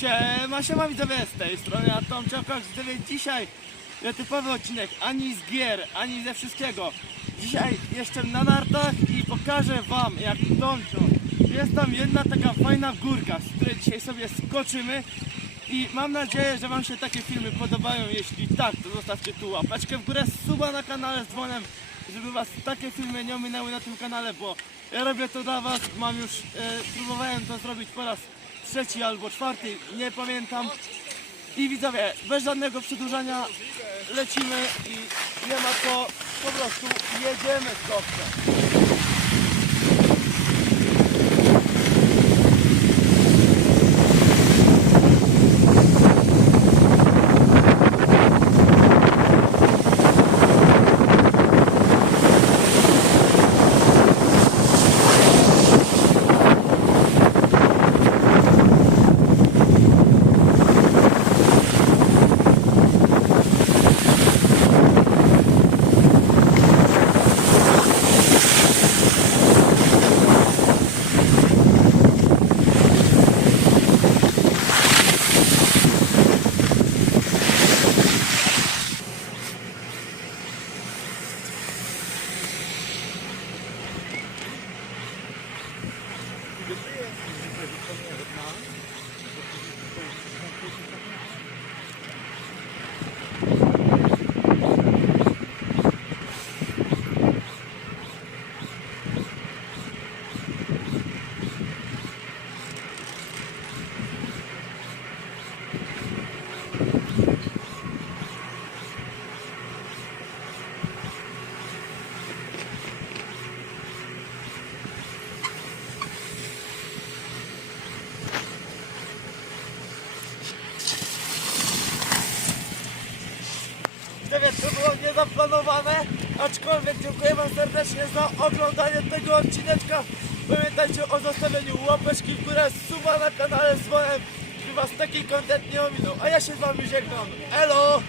Siema, siema widzowie z tej strony, a Tom Czokok, widzowie dzisiaj typowy odcinek, ani z gier, ani ze wszystkiego. Dzisiaj jestem na nartach i pokażę wam jak Tomcio. Jest tam jedna taka fajna górka, z której dzisiaj sobie skoczymy i mam nadzieję, że wam się takie filmy podobają. Jeśli tak, to zostawcie tu łapeczkę w górę, suba na kanale z dzwonem, żeby was takie filmy nie ominęły na tym kanale, bo ja robię to dla was, mam już, e, próbowałem to zrobić po raz trzeci albo czwarty, nie pamiętam. I widzowie, bez żadnego przedłużania lecimy i nie ma co, po prostu jedziemy z Thank you. Widzowie, to było niezaplanowane, aczkolwiek dziękuję wam serdecznie za oglądanie tego odcineczka. Pamiętajcie o zostawieniu łapeczki w górę, suba na kanale z dzwonem, by was taki content nie ominął. A ja się z wami żegnam. Elo!